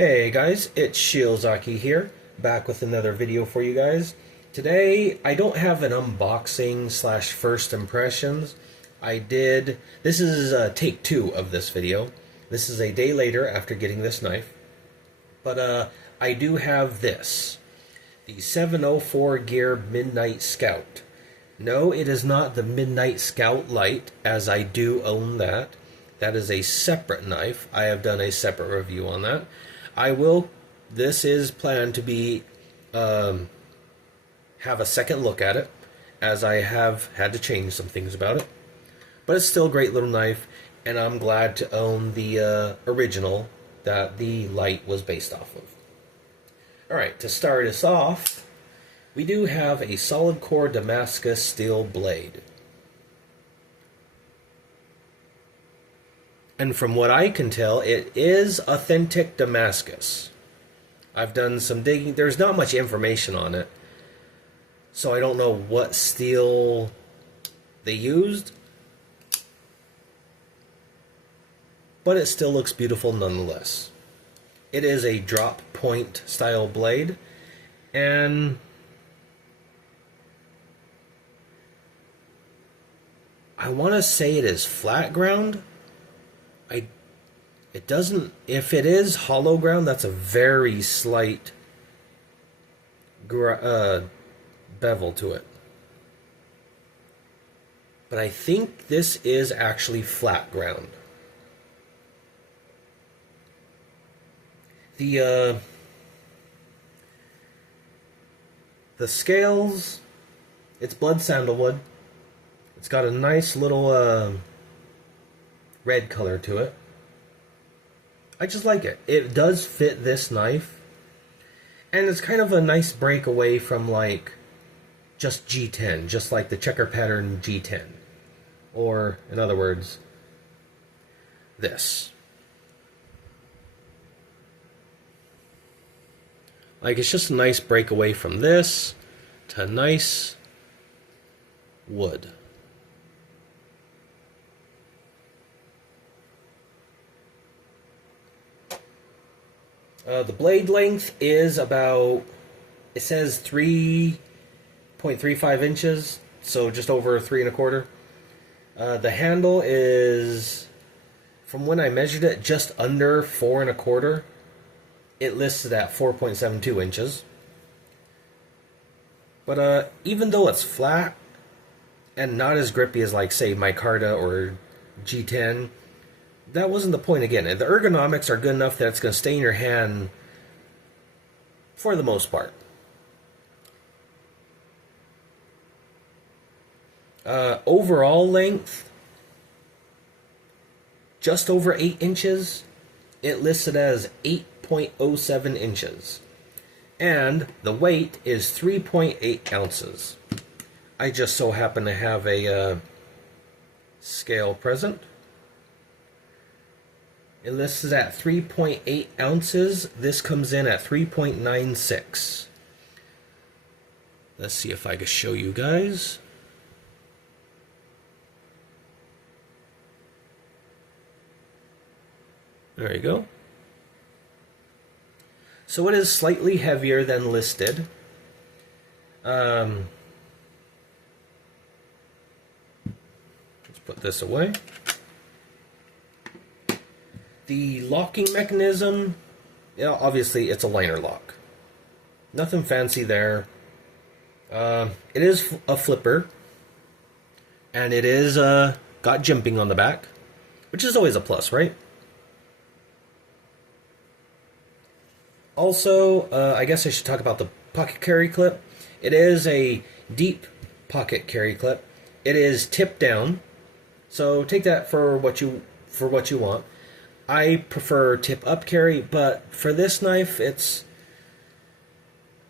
Hey guys, it's Shiozaki here, back with another video for you guys. Today, I don't have an unboxing slash first impressions. This is take 2 of this video. This is a day later after getting this knife. But I do have this, the 704 Gear Midnight Scout. No, it is not the Midnight Scout Light, as I do own that. That is a separate knife. I have done a separate review on that. This is planned to be, have a second look at it, as I have had to change some things about it. But it's still a great little knife, and I'm glad to own the original that the light was based off of. Alright, to start us off, we do have a solid core Damascus steel blade. And from what I can tell, it is authentic Damascus. I've done some digging. There's not much information on it, so I don't know what steel they used. But it still looks beautiful nonetheless. It is a drop point style blade, and I want to say it is flat ground. It doesn't, if it is hollow ground, that's a very slight bevel to it. But I think this is actually flat ground. The scales, it's Blood Sandlewood. It's got a nice little red color to it. I just like it. It does fit this knife, and it's kind of a nice break away from like just G10, just like the checker pattern G10, or in other words, this. Like, it's just a nice break away from this to nice wood. The blade length is about, it says 3.35 inches, so just over 3 1/4. The handle is, from when I measured it, just under 4 1/4. It listed at 4.72 inches. But even though it's flat and not as grippy as, like, say, micarta or G10, that wasn't the point. Again, the ergonomics are good enough that it's going to stay in your hand for the most part. Overall length, just over 8 inches. It listed as 8.07 inches. And the weight is 3.8 ounces. I just so happen to have a scale present. It lists at 3.8 ounces. This comes in at 3.96. Let's see if I can show you guys. There you go. So it is slightly heavier than listed. Let's put this away. The locking mechanism, obviously it's a liner lock. Nothing fancy there. It is a flipper, and it is got jimping on the back, which is always a plus, right? Also, I guess I should talk about the pocket carry clip. It is a deep pocket carry clip. It is tipped down, so take that for what you want. I prefer tip up carry, but for this knife, it's,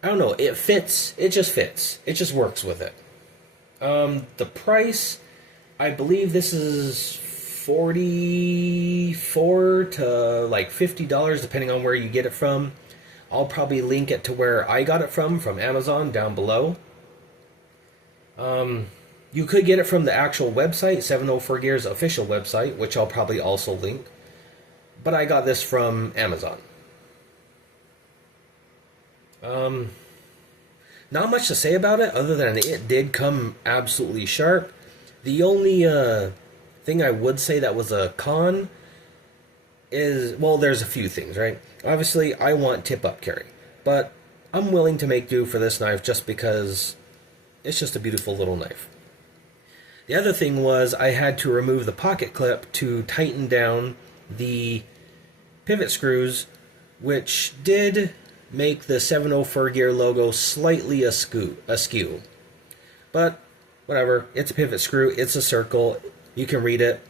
I don't know, it fits. It just fits. It just works with it. The price, I believe this is $44 to like $50, depending on where you get it from. I'll probably link it to where I got it from Amazon, down below. You could get it from the actual website, 704 Gear's official website, which I'll probably also link. But I got this from Amazon. Not much to say about it other than it did come absolutely sharp. The only thing I would say that was a con is, well, there's a few things, right? Obviously, I want tip-up carry, but I'm willing to make do for this knife just because it's just a beautiful little knife. The other thing was I had to remove the pocket clip to tighten down the pivot screws, which did make the 704 gear logo slightly askew. But whatever, it's a pivot screw, it's a circle, you can read it.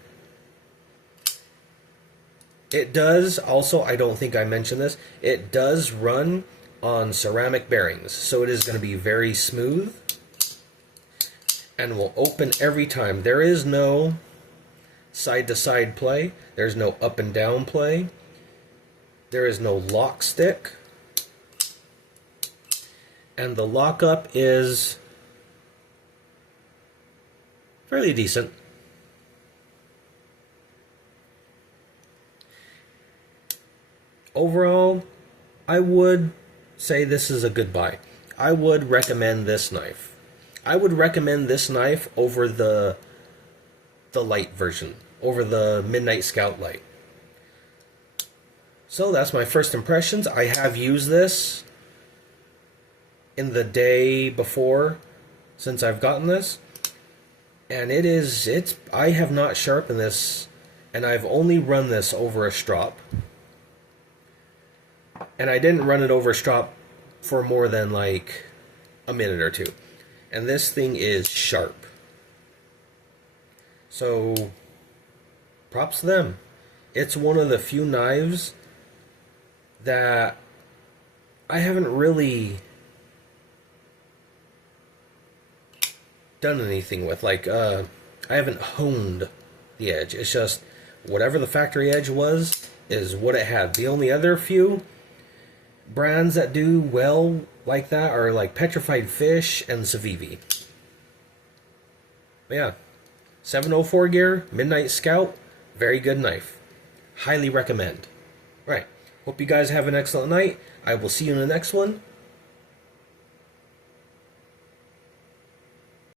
It does also, I don't think I mentioned this, it does run on ceramic bearings, so it is going to be very smooth and will open every time. There is no side-to-side play, there's no up and down play, there is no lock stick, and the lockup is fairly decent. Overall, I would say this is a good buy. I would recommend this knife. I would recommend this knife over the light version, over the Midnight Scout Light. So that's my first impressions. I have used this in the day before since I've gotten this, and I have not sharpened this, and I've only run this over a strop. And I didn't run it over a strop for more than like a minute or two. And this thing is sharp. So, props to them. It's one of the few knives that I haven't really done anything with. Like, I haven't honed the edge. It's just whatever the factory edge was is what it had. The only other few brands that do well like that are like Petrified Fish and Civivi. But yeah, 704 gear, Midnight Scout, very good knife. Highly recommend. Right, hope you guys have an excellent night. I will see you in the next one.